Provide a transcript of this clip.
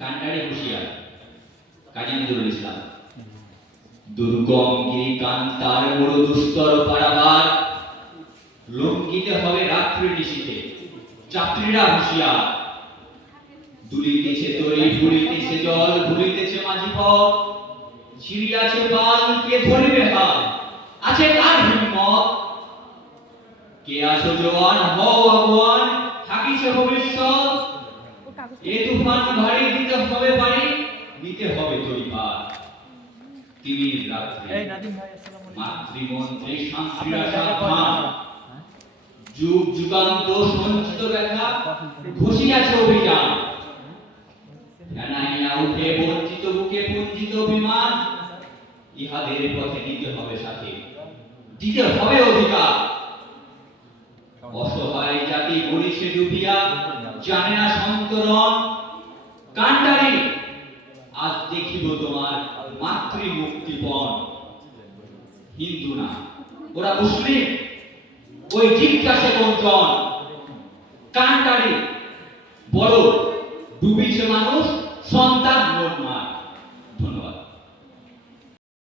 কান্ডারি হুঁশিয়ার কাজী নজরুল ইসলাম। দুর্গম গিরিকান্তার বড় দুস্তর পারাবার, লঙ্ঘিতে হবে রাত্রি নিশীথে, যাত্রীরা হুঁশিয়ার। দুলিতেছে তরি, ভুলিতেছে জল, ভুলিতেছে মাঝি পথ, ছিড়িয়াছে পাল, কে ধরিবে হাত, আছে কার হিম্মত? কে আছো জওয়ান, হও আগুয়ান, থাকিছে ভবিষ্যৎ। এ তুফান ভারী, দিতে হবে পারি, নিতে হবে তরি পার। তিমির রাত্রে মাতৃমন্ত্রী শান্তিরা সাবধান, যুগ যুগান্ত সঞ্চিত ব্যথা ঘষিয়াছে অভিযান। ফেনাইয়া উঠে বঞ্চিত বুকে পুঞ্জিত অভিমান, ইহাদের পথে নিতে হবে সাথে, দিতে হবে অধিকার। অসহায় জাতি গড়িছে ডুবিয়া, জানে না সন্তরণ। কান্ডারি, আজ দেখিব তোমার মাতৃ মুক্তিপণ। হিন্দু না, ওরা মুসলিম, ওই জিজ্ঞাসে কোনজন? কান্ডারি, বড় ডুবিছে মানুষ, সন্তান মনমান।